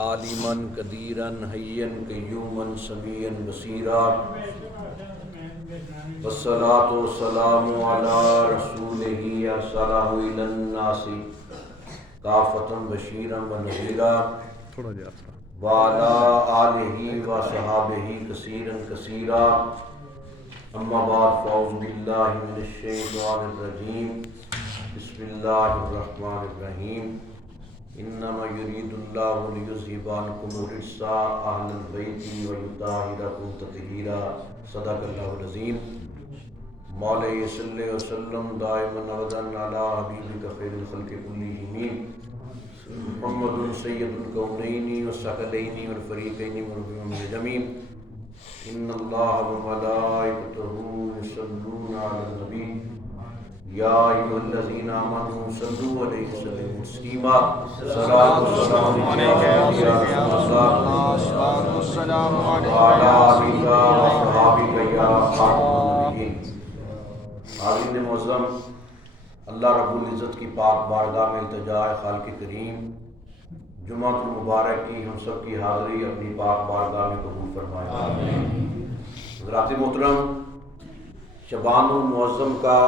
عالما قدیرا حیا قیوما سمیعا بصیرا والصلاة والسلام علی رسولہ ارسلہ الی الناس کافۃ بشیرا ونذیرا وعلی آلہ وصحبہ کثیرا کثیرا اما بعد فاعوذ باللہ من الشیطان الرجیم بسم اللہ الرحمن الرحیم انما یرید اللہ لیذھب عنکم الرجس اہل البیت ویطہرکم تطہیرا صدق اللہ العظیم مولا صلی وسلم دائما ابدا علی حبیبک خیر الخلق کلہم محمد سید الکونین والثقلین والفریقین والربیع الجميع ان اللہ وملائکتہ یصلون علی النبی یا ایھا الذین آمنوا صلوا علیہ وسلموا تسلیما صلاۃ والسلام علیک یا رسول اللہ وعلی آلک وصحبک یا خاتم النبیین۔ حاضرین معظم، اللہ رب العزت کی پاک بارگاہ میں التجا ہے خالق کریم جمعہ المبارک کی ہم سب کی حاضری اپنی پاک بارگاہ میں قبول فرمائے۔ حضرات محترم، شعبان المعظم کا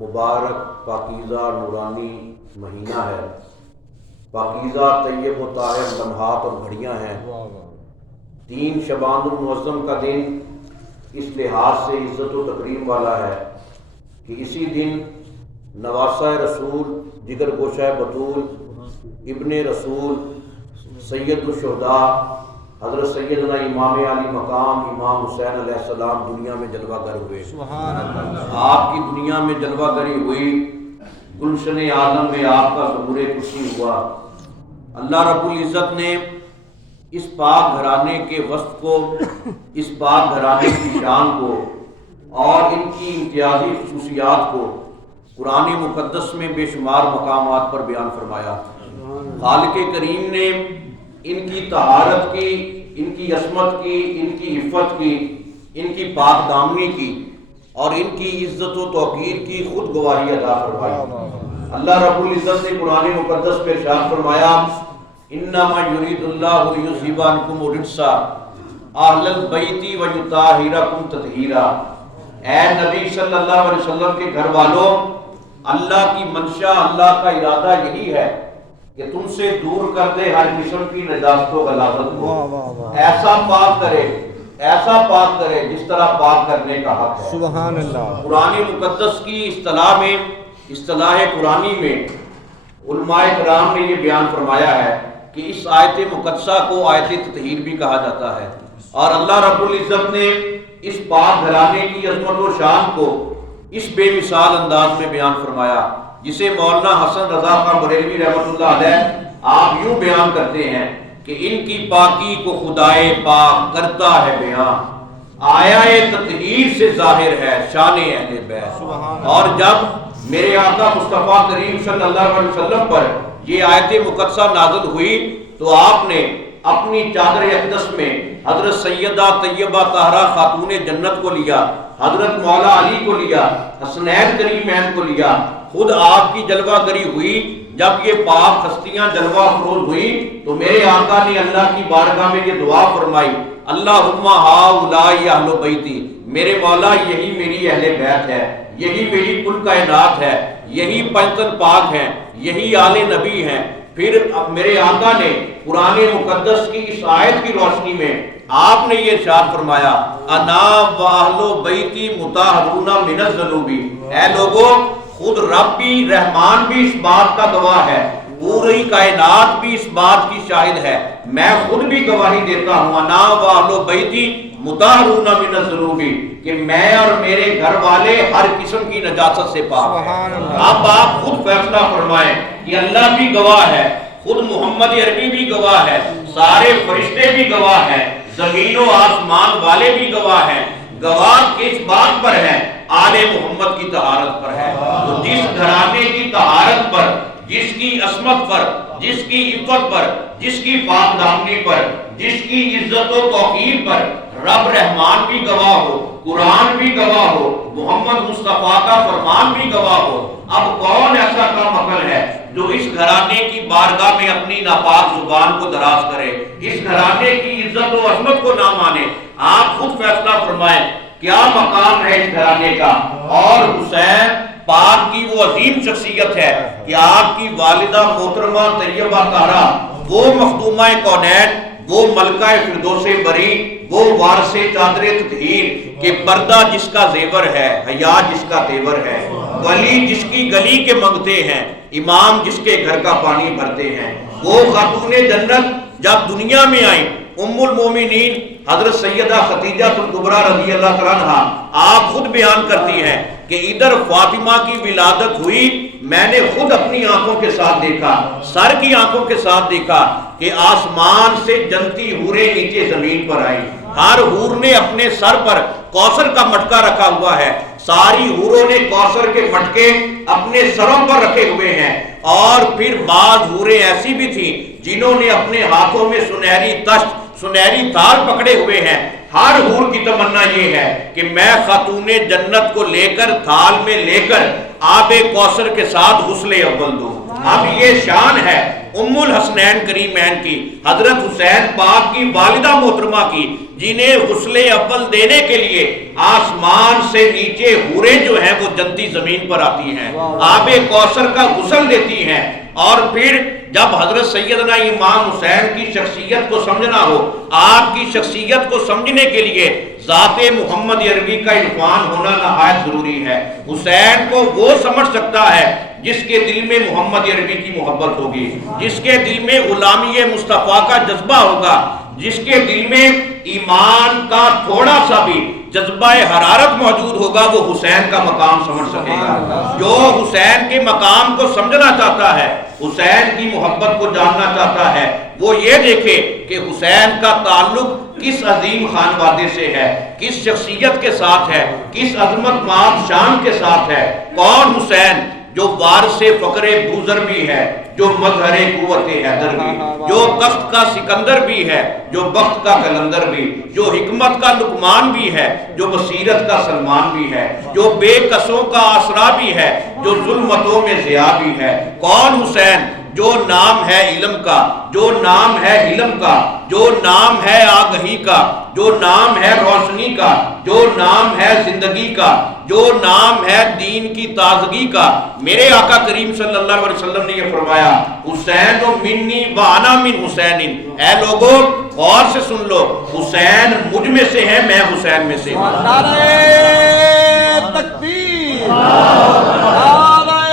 مبارک پاکیزہ نورانی مہینہ ہے، پاکیزہ طیب و طاہر لمحات اور گھڑیاں ہیں۔ 3 شعبان المعظم کا دن اس لحاظ سے عزت و تکریم والا ہے کہ اسی دن نواسہ رسول جگر گوشہ بطول ابن رسول سید الشہداء حضرت سیدنا امام علی مقام امام حسین علیہ السلام دنیا میں جلوہ گر ہوئے۔ سبحان اللہ۔ آپ کی دنیا میں جلوہ گری ہوئی، گلشن عالم میں آپ کا ظہور کرسی ہوا۔ اللہ رب العزت نے اس پاک گھرانے کے وسط کو، اس پاک گھرانے کی شان کو اور ان کی امتیازی خصوصیات کو قرآن مقدس میں بے شمار مقامات پر بیان فرمایا۔ خالق کریم نے ان کی طہارت کی، ان کی عصمت کی، ان کی عفت کی، ان کی پاک دامنی کی اور ان کی عزت و توقیر کی خود گواہی ادا فرمائی۔ اللہ رب العزت نے قرآن مقدس میں ارشاد فرمایا انما یرید اللہ لیذھب عنکم الرجس اہل البیت ویطہرکم تطہیرا۔ اے نبی صلی اللہ علیہ وسلم کے گھر والوں، اللہ کی منشا، اللہ کا ارادہ یہی ہے کہ تم سے دور کر دے ہر قسم کی نجاست و غلاظت کو، ایسا پاک کرے جس طرح پاک کرنے کا حق ہے۔ سبحان اللہ۔ قرآن مقدس کی اصطلاح قرآنی میں علماء کرام نے یہ بیان فرمایا ہے کہ اس آیت مقدسہ کو آیت تطہیر بھی کہا جاتا ہے، اور اللہ رب العزت نے اس پاک گھرانے کی عظمت و شان کو اس بے مثال انداز میں بیان فرمایا جسے مولانا حسن رضا خان بریلوی رحمۃ اللہ علیہ آپ یوں بیان کرتے ہیں کہ ان کی پاکی کو خدائے پاک کرتا ہے بیان، آیا تطہیر سے ظاہر ہے شان اہل بیت۔ اور جب میرے آقا مصطفیٰ کریم صلی اللہ علیہ وسلم پر یہ آیت مقدسہ نازل ہوئی تو آپ نے اپنی چادر اقدس میں حضرت سیدہ طیبہ طاہرہ خاتون جنت کو لیا، حضرت مولا علی کو لیا، حسنین کریمین کو لیا، خود آپ کی جلوہ گری ہوئی۔ جب یہ پاک ہستیاں جلوہ افروز ہوئی تو میرے آقا نے اللہ کی بارگاہ میں یہ دعا فرمائی اللہم ہؤلاء اہل بیتی، میرے مولا یہی میری اہل بیت ہے، یہی میری کل کائنات ہے، یہی پنجتن پاک ہیں، یہی آل نبی ہیں۔ پھر اب میرے آقا نے قرآن مقدس کی اس آیت کی روشنی میں آپ نے یہ ارشاد فرمایا انا واہل بیتی مطہرون من الذنوب۔ اے لوگو، خود رب بھی رحمان بھی اس بات کا گواہ ہے، پوری کائنات بھی اس بات کی شاہد ہے، میں خود بھی گواہی دیتا ہوں انا واہل بیتی مطہرون من الذنوب کہ میں اور میرے گھر والے ہر قسم کی نجاست سے پاک ہیں۔ اب آپ خود فیصلہ فرمائیں کہ اللہ بھی گواہ ہے، خود محمد عربی بھی گواہ ہے، سارے فرشتے بھی گواہ ہیں، زمین و آسمان والے بھی گواہ ہیں۔ گواہ کس بات پر ہے؟ آل محمد کی طہارت پر ہے۔ تو جس گھرانے کی طہارت پر، جس کی عصمت پر، جس کی عفت پر، جس کی پاک دامنی پر، جس کی عزت و توقیر پر رب رحمان بھی گواہ ہو، قرآن بھی گواہ ہو، محمد مصطفیٰ کا فرمان بھی گواہ ہو، اب کون ایسا کم عقل ہے جو اس گھرانے کی بارگاہ میں اپنی ناپاک زبان کو دراز کرے، اس گھرانے کی عزت و عظمت کو نہ مانے، آپ خود فیصلہ فرمائیں کیا مقام ہے اس گھرانے کا۔ اور حسین پاک کی وہ عظیم شخصیت ہے کہ آپ کی والدہ محترمہ طیبہ طاہرہ، وہ مخدومہ کونین، وہ ملکہ فردوس بری، وہ وارث چادر تطہیر، کہ پردہ جس کا زیور ہے، حیا جس کا تیور ہے، ولی جس کی گلی کے منگتے ہیں، امام جس کے گھر کا پانی بھرتے ہیں۔ وہ خاتون جنت جب دنیا میں آئیں، ام المومنین حضرت سیدہ خدیجہ الکبریٰ رضی اللہ تعالیٰ عنہا، آپ خود بیان کرتی ہیں کہ ادھر فاطمہ کی ولادت ہوئی، میں نے خود اپنی آنکھوں کے ساتھ دیکھا، سر کی آنکھوں کے ساتھ دیکھا کہ آسمان سے جنتی حوریں نیچے زمین پر آئیں، ہر حور نے اپنے سر پر کوثر کا مٹکا رکھا ہوا ہے، ساری حوروں نے کوثر کے مٹکے اپنے سروں پر رکھے ہوئے ہیں، اور پھر بعض حوریں ایسی بھی تھیں جنہوں نے اپنے ہاتھوں میں سنہری تشت، سنہری تھال پکڑے ہوئے ہیں۔ ہر حور کی تمنا یہ ہے کہ میں خاتون جنت کو لے کر، تھال میں لے کر آب کوثر کے ساتھ غسل اول دوں۔ اب یہ شان ہے ام الحسنین کریمین کی، حضرت حسین پاک کی والدہ محترمہ کی، جنہیں غسل اول دینے کے لیے آسمان سے نیچے حوریں جو ہیں وہ جنتی زمین پر آتی ہیں، آب کوثر کا غسل دیتی ہیں۔ اور پھر جب حضرت سیدنا امام حسین کی شخصیت کو سمجھنا ہو، آپ کی شخصیت کو سمجھنے کے لیے ذات محمد عربی کا عرفان ہونا نہایت ضروری ہے۔ حسین کو وہ سمجھ سکتا ہے جس کے دل میں محمد عربی کی محبت ہوگی، جس کے دل میں غلامی مصطفیٰ کا جذبہ ہوگا، جس کے دل میں ایمان کا تھوڑا سا بھی جذبہ حرارت موجود ہوگا، وہ حسین کا مقام سمجھ سکے گا۔ جو حسین کے مقام کو سمجھنا چاہتا ہے، حسین کی محبت کو جاننا چاہتا ہے، وہ یہ دیکھے کہ حسین کا تعلق کس عظیم خانوادے سے ہے، کس شخصیت کے ساتھ ہے، کس عظمت مآب شان کے ساتھ ہے۔ کون حسین؟ جو وارث فقر بوزر بھی ہے، جو مظہر قوت حیدر بھی، جو تخت کا سکندر بھی ہے، جو بخت کا کلندر بھی، جو حکمت کا لقمان بھی ہے، جو بصیرت کا سلمان بھی ہے، جو بے کسوں کا آسرا بھی ہے، جو ظلمتوں میں ضیاء بھی ہے۔ کون حسین؟ جو نام ہے علم کا، جو نام ہے علم کا، جو نام ہے آگہی کا، جو نام ہے روشنی کا، جو نام ہے زندگی کا، جو نام ہے دین کی تازگی کا۔ میرے آقا کریم صلی اللہ علیہ وسلم نے یہ فرمایا، حسین منی وانا من حسین۔ اے لوگوں غور سے سن لو، حسین مجھ میں سے ہے، میں حسین میں سے ہوں۔ نعرہ تکبیر، نعرہ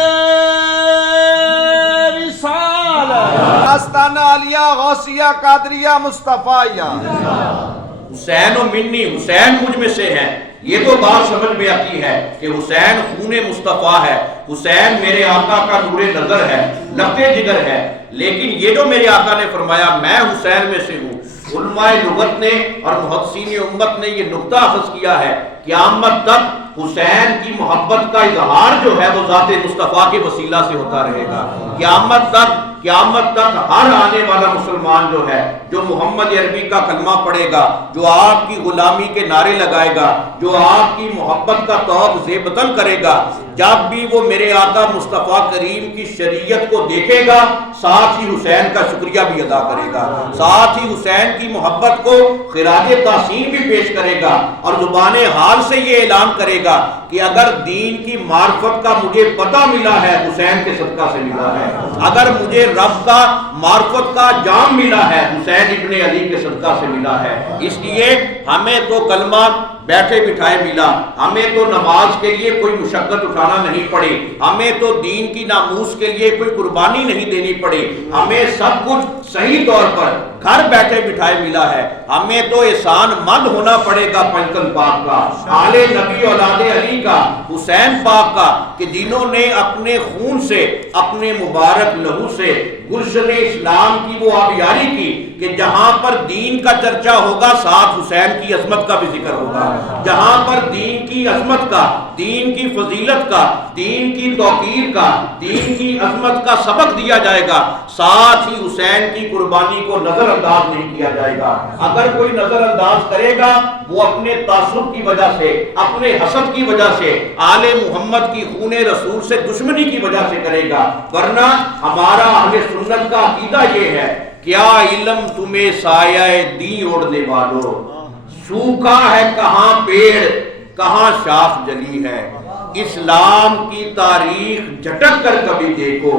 رسالت، آستانہ عالیہ غوثیہ قادریہ مصطفیہ۔ حسین و منی، حسین مجھ میں سے ہے، یہ تو بات سمجھ میں آتی ہے کہ حسین خون مصطفیٰ ہے، حسین میرے آقا کا نور نظر ہے، لقب جگر ہے، لیکن یہ جو میرے آقا نے فرمایا میں حسین میں سے ہوں، علماء لغت نے اور محدثین امت نے یہ نقطہ اخذ کیا ہے، قیامت تک حسین کی محبت کا اظہار جو ہے وہ ذات مصطفیٰ کے وسیلہ سے ہوتا رہے گا۔ قیامت تک ہر آنے والا مسلمان جو ہے، جو محمد عربی کا کلمہ پڑھے گا، جو آپ کی غلامی کے نعرے لگائے گا، جو آپ کی محبت کا توق زیبتن کرے گا، جب بھی وہ میرے آقا مصطفیٰ کریم کی شریعت کو دیکھے گا، ساتھ ہی حسین کا شکریہ بھی ادا کرے گا، ساتھ ہی حسین کی محبت کو خراج تحسین بھی پیش کرے گا، اور زبان حال سے یہ اعلان کرے گا کہ اگر دین کی معرفت کا مجھے پتہ ملا ہے، حسین کے صدقہ سے ملا ہے، اگر مجھے رب کا معرفت کا جام ملا ہے، حسین ابن علی کے صدقہ سے ملا ہے۔ اس لیے ہمیں تو کلمہ بیٹھے بٹھائے ملا، ہمیں تو نماز کے لیے کوئی مشقت اٹھانا نہیں پڑی، ہمیں تو دین کی ناموس کے لیے کوئی قربانی نہیں دینی پڑی، ہمیں سب کچھ صحیح طور پر گھر بیٹھے بٹھائے ملا ہے۔ ہمیں تو احسان مند ہونا پڑے گا پنجتن پاک کا، آل نبی اولاد علی کا، حسین پاک کا، کہ جنہوں نے اپنے خون سے، اپنے مبارک لہو سے گلشن اسلام کی وہ آبیاری کی کہ جہاں پر دین کا چرچا ہوگا ساتھ حسین کی عظمت کا بھی ذکر ہوگا، جہاں پر دین کی عظمت کا، دین کی فضیلت کا، دین کی توقیر کا، دین کی عظمت کا سبق دیا جائے گا، ساتھ ہی حسین کی قربانی کو نظر انداز نہیں کیا جائے گا۔ اگر کوئی نظر انداز کرے گا وہ اپنے تعصب کی وجہ سے، اپنے حسد کی وجہ سے، آل محمد کی خون رسول سے دشمنی کی وجہ سے کرے گا، ورنہ ہمارا اہل سنت کا عقیدہ یہ ہے، کیا علم تمہیں سایہ دین اوڑھنے والوں، سوکھا ہے کہاں پیڑ کہاں شاخ جلی ہے، اسلام کی تاریخ جھٹک کر کبھی دیکھو،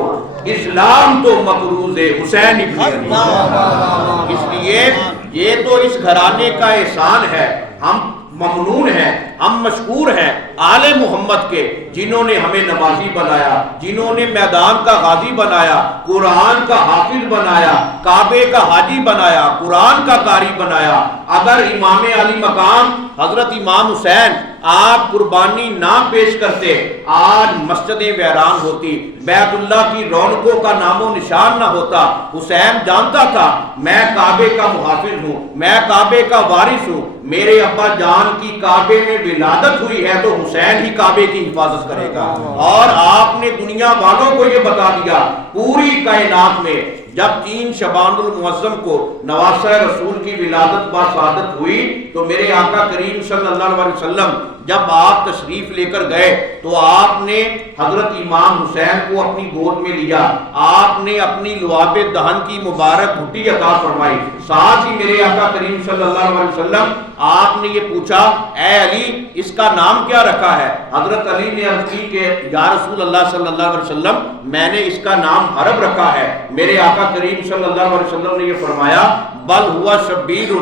اسلام تو مقروض حسین ابن علی ہے۔ اس لیے یہ تو اس گھرانے کا احسان ہے، ہم ممنون ہیں، ہم مشکور ہیں آل محمد کے، جنہوں نے ہمیں نمازی بنایا، جنہوں نے میدان کا غازی بنایا، قرآن کا حافظ بنایا، کعبے کا حاجی بنایا، قرآن کا قاری بنایا۔ اگر امام علی مقام حضرت امام حسین آپ قربانی نہ پیش کرتے، آج مسجدیں ویران ہوتی، بیت اللہ کی رونقوں کا نام و نشان نہ ہوتا۔ حسین جانتا تھا میں کعبے کا محافظ ہوں، میں کعبے کا وارث ہوں، میرے ابا جان کی کعبے میں ولادت ہوئی ہے تو حسین ہی کعبے کی حفاظت کرے گا۔ اور آپ نے دنیا والوں کو یہ بتا دیا، پوری کائنات میں جب 3 شعبان المعظم کو نواسہ رسول کی ولادت باسعادت ہوئی تو میرے آقا کریم صلی اللہ علیہ وسلم جب آپ تشریف لے کر گئے تو آپ نے حضرت امام حسین کو اپنی گود میں لیا، آپ نے اپنی لعاب دہن کی مبارک گھٹی عطا فرمائی، ساتھ ہی میرے آقا کریم صلی اللہ علیہ وسلم آپ نے یہ پوچھا اے علی اس کا نام کیا رکھا ہے؟ حضرت علی نے عرض کی کہ یا رسول اللہ صلی اللہ علیہ وسلم میں نے اس کا نام حرب رکھا ہے۔ میرے آقا کریم صلی اللہ علیہ وسلم نے یہ فرمایا بل ہوا شبیر،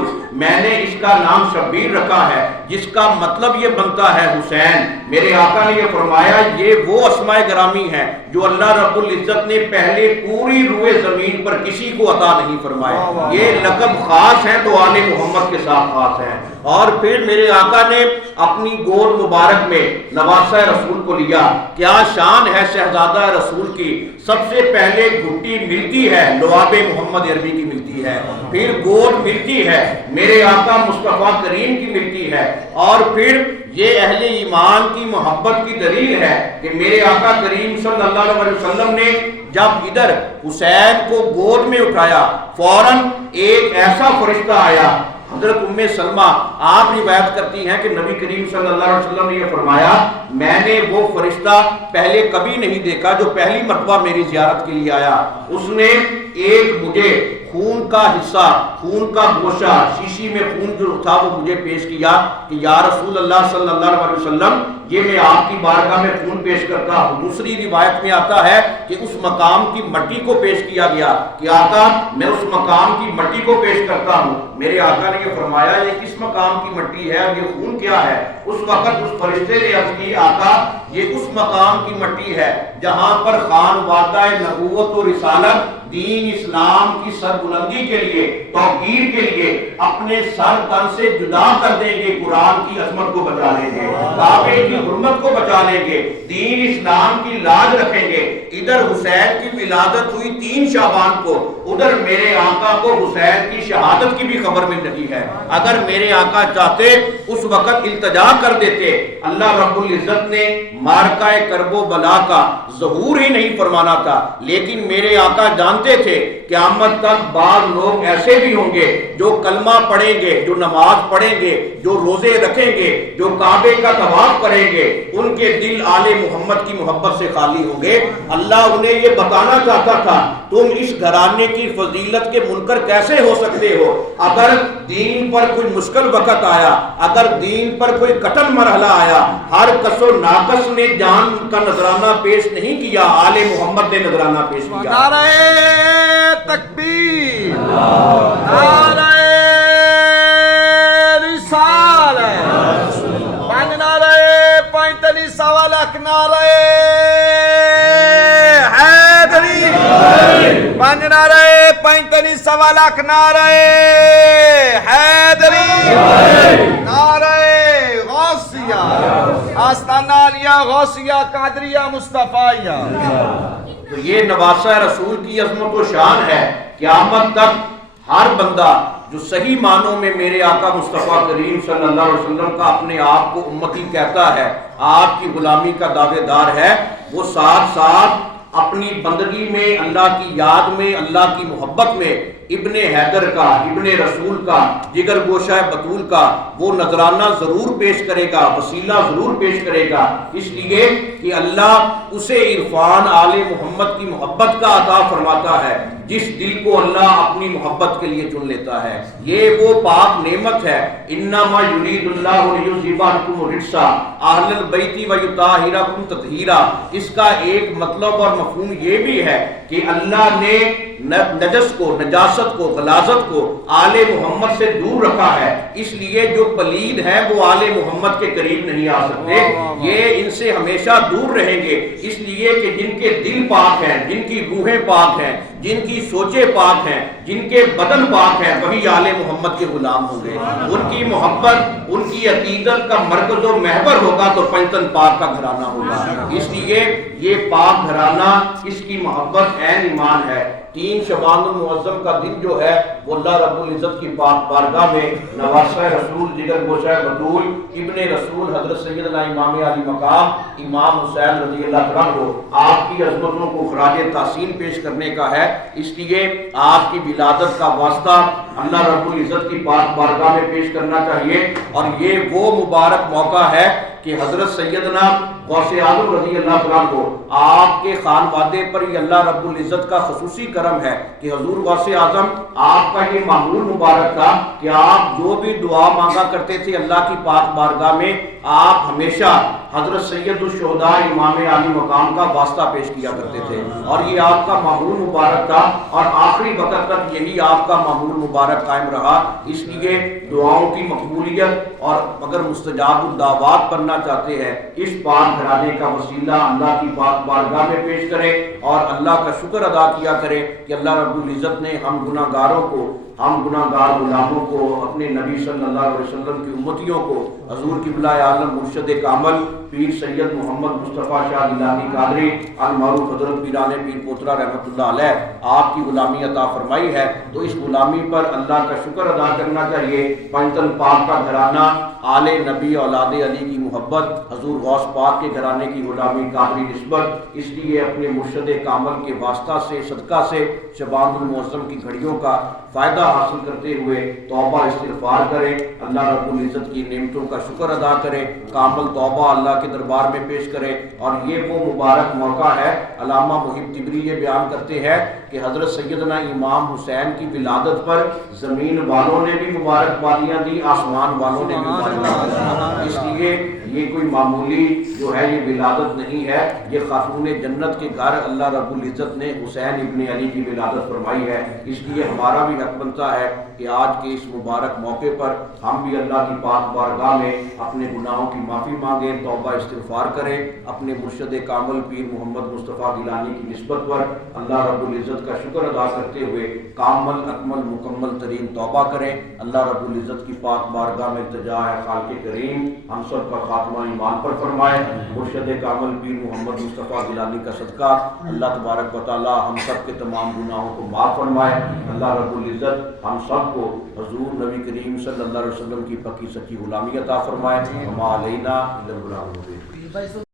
میں نے اس کا نام شبیر رکھا ہے جس کا مطلب یہ بنتا ہے حسین۔ میرے آقا نے یہ فرمایا یہ وہ اسماء گرامی ہیں جو اللہ رب العزت نے پہلے پوری روئے زمین پر کسی کو عطا نہیں فرمائے، یہ لقب خاص ہیں تو آل محمد کے ساتھ خاص ہیں۔ اور پھر میرے آقا نے اپنی گود مبارک میں نواسہ رسول کو لیا، کیا شان ہے شہزادہ رسول کی، سب سے پہلے گھٹی ملتی ہے لعاب محمد عربی کی ملتی ہے، پھر گود ملتی ہے میرے آقا مصطفیٰ کریم کی ملتی ہے، اور پھر یہ اہل ایمان کی محبت کی دلیل ہے کہ میرے آقا کریم صلی اللہ علیہ وسلم نے جب ادھر حسین کو گود میں اٹھایا فوراً ایک ایسا فرشتہ آیا، حضرت ام سلمہ آپ روایت کرتی ہیں کہ نبی کریم صلی اللہ علیہ وسلم نے یہ فرمایا میں نے وہ فرشتہ پہلے کبھی نہیں دیکھا جو پہلی مرتبہ میری زیارت کے لیے آیا، اس نے ایک مجھے خون کا حصہ، خون کا گوشہ، شیشی میں خون جو تھا وہ مجھے پیش کیا کہ یا رسول اللہ صلی اللہ علیہ وسلم یہ میں آپ کی بارگاہ میں خون پیش کرتا ہوں۔ دوسری روایت میں آتا ہے کہ اس مقام کی مٹی کو پیش کیا گیا کہ آقا میں اس مقام کی مٹی کو پیش کرتا ہوں۔ میرے آقا نے یہ فرمایا یہ کس مقام کی مٹی ہے اور یہ خون کیا ہے؟ اس وقت اس فرشتے نے عرض کی آقا یہ اس مقام کی مٹی ہے جہاں پر خان وعدہ نبوت و رسالت دین اسلام کی سربلندی کے لیے، توقیر کے لیے اپنے سر تن سے جدا کر دیں گے، قرآن کی عظمت کو بچا لیں گے، کعبے کی حرمت کو بچا لیں گے، دین اسلام کی لاج رکھیں گے۔ ادھر حسین کی ولادت ہوئی 3 شعبان کو، ادھر میرے آقا کو حسین کی شہادت کی بھی خبر مل رہی ہے۔ اگر میرے آقا چاہتے اس وقت التجا کر دیتے، اللہ رب العزت نے مارکہ کرب و بلا کا ظہور ہی نہیں فرمانا تھا، لیکن میرے آقا جانتے تھے قیامت تک بعض لوگ ایسے بھی ہوں گے جو کلمہ پڑھیں گے، جو نماز پڑھیں گے، جو روزے رکھیں گے، جو کعبے کا طواف کریں گے، ان کے دل آل محمد کی محبت سے خالی ہوں گے۔ اللہ انہیں یہ بتانا چاہتا تھا تم اس گھرانے کی فضیلت کے منکر کیسے ہو سکتے ہو؟ اگر دین پر کوئی مشکل وقت آیا، اگر دین پر کوئی کٹن مرحلہ آیا، ہر کس و ناقص نے جان کا نذرانہ پیش نہیں کیا، آل محمد نے نذرانہ پیش کیا۔ نعرہ تکبیر، نعرہ رسالت، پانچ نعرہ، پینتالیس سوا لاکھ نعرہ حیدری، پانچ نعرہ، پینتالیس سوا لاکھ نعرہ حیدری، نعرہ غوثیہ، آستانہ عالیہ غوثیہ قادریہ مصطفیہ۔ تو یہ نواسہ رسول کی عظمت و شان ہے، قیامت تک ہر بندہ جو صحیح معنوں میں میرے آقا مصطفیٰ کریم صلی اللہ علیہ وسلم کا اپنے آپ کو امتی کہتا ہے، آپ کی غلامی کا دعوے دار ہے، وہ ساتھ ساتھ اپنی بندگی میں، اللہ کی یاد میں، اللہ کی محبت میں ابن حیدر کا، ابن رسول کا، جگر گوشہ بطول کا وہ نذرانہ ضرور پیش کرے گا، وسیلہ ضرور پیش کرے گا، اس لیے کہ اللہ اسے عرفان آل محمد کی محبت کا عطا فرماتا ہے، جس دل کو اللہ اپنی محبت کے لیے چن لیتا ہے۔ یہ وہ پاک نعمت ہے، انما یرید اللہ لیذھب عنکم الرجس اہل البیت ویطہرکم تطہیرا۔ اس کا ایک مطلب اور مفہوم یہ بھی ہے کہ اللہ نے نجس کو، نجاست کو، غلاظت کو آل محمد سے دور رکھا ہے، اس لیے جو پلید ہیں وہ آل محمد کے قریب نہیں آ سکتے، یہ ان سے ہمیشہ دور رہیں گے، اس لیے کہ جن کے دل پاک ہیں، جن کی روحیں پاک ہیں، جن کی سوچیں پاک ہیں، جن کے بدن پاک ہیں، وہی آل محمد کے غلام ہوں گے۔ ان کی محبت، ان کی عقیدت کا مرکز و محور ہوگا تو پنجتن پاک کا گھرانہ ہوگا۔ اس لیے یہ پاک گھرانہ، اس کی محبت عین ایمان ہے۔ 3 شعبان المعظم کا دن جو ہے وہ اللہ رب العزت کی پاک بارگاہ میں نواسہ رسول، جگر گوشہ بطول، ابن رسول حضرت سیدنا امام علی مقام امام حسین رضی اللہ عنہ کو آپ کی عظمتوں کو خراج تحسین پیش کرنے کا ہے۔ اس لیے آپ کی ولادت کا واسطہ اللہ رب العزت کی پاک بارگاہ میں پیش کرنا چاہیے، اور یہ وہ مبارک موقع ہے کہ حضرت سیدنا غوث اعظم رضی اللہ عنہ کو آپ کے خانوادے پر یہ اللہ رب العزت کا خصوصی کرم ہے کہ حضور غوث اعظم آپ کا یہ معمول مبارک تھا کہ آپ جو بھی دعا مانگا کرتے تھے اللہ کی پاک بارگاہ میں، آپ ہمیشہ حضرت سید الشہداء امام علی مقام کا واسطہ پیش کیا کرتے تھے، اور یہ آپ کا معمول مبارک تھا، اور آخری وقت تک یہی آپ کا معمول مبارک قائم رہا۔ اس لیے دعاؤں کی مقبولیت اور اگر مستجاب الدعوات بننا چاہتے ہیں، اس پاک گھرانے کا وسیلہ اللہ کی پاک بارگاہ میں پیش کرے اور اللہ کا شکر ادا کیا کرے کہ اللہ رب العزت نے ہم گناہ گاروں کو، ہم گناہ گار غلاموں کو، اپنے نبی صلی اللہ علیہ وسلم کی امتیوں کو حضور قبلہ عالم مرشد کامل پیر سید محمد مصطفیٰ شاہ گیلانی قادری المعروف حضرت پیران پیر پوترا رحمۃ اللہ علیہ آپ کی غلامی عطا فرمائی ہے، تو اس غلامی پر اللہ کا شکر ادا کرنا چاہیے۔ پنجتن پاک کا گھرانہ، آل نبی اولاد علی کی محبت، حضور غوث پاک کے گھرانے کی غلامی قادری نسبت، اس لیے اپنے مرشد کامل کے واسطہ سے، صدقہ سے شعبان المعظم کی گھڑیوں کا فائدہ حاصل کرتے ہوئے توبہ استغفار کریں، اللہ رب العزت کی نعمتوں کا شکر ادا کریں، کامل توبہ اللہ کے دربار میں پیش کریں۔ اور یہ وہ مبارک موقع ہے، علامہ محب طبری یہ بیان کرتے ہیں کہ حضرت سیدنا امام حسین کی ولادت پر زمین والوں نے بھی مبارکبادیاں دی، آسمان والوں نے بھی مبارکبادیاں دی۔ اس لیے یہ کوئی معمولی جو ہے یہ ولادت نہیں ہے، یہ خاتون جنت کے گھر اللہ رب العزت نے حسین ابن علی کی ولادت فرمائی ہے۔ اس لیے ہمارا بھی حق بنتا ہے کہ آج کے اس مبارک موقع پر ہم بھی اللہ کی پاک بارگاہ میں اپنے گناہوں کی معافی مانگیں، توبہ استغفار کریں، اپنے مرشد کامل پیر محمد مصطفیٰ گیلانی کی نسبت پر اللہ رب العزت کا شکر ادا کرتے ہوئے کامل اکمل مکمل ترین توبہ کریں۔ اللہ رب العزت کی پاک بارگاہ میں التجا ہے خالق کریم ہم سب کا خاتمہ ایمان پر فرمائے۔ مرشد کامل پیر محمد مصطفیٰ گیلانی کا صدقہ اللہ تبارک و تعالی ہم سب کے تمام گناہوں کو معاف فرمائے۔ اللہ رب العزت ہم سب کو حضور نبی کریم صلی اللہ علیہ وسلم کی پکی سچی غلامی عطا فرمائے۔ وما علینا الا البلاغ المبین۔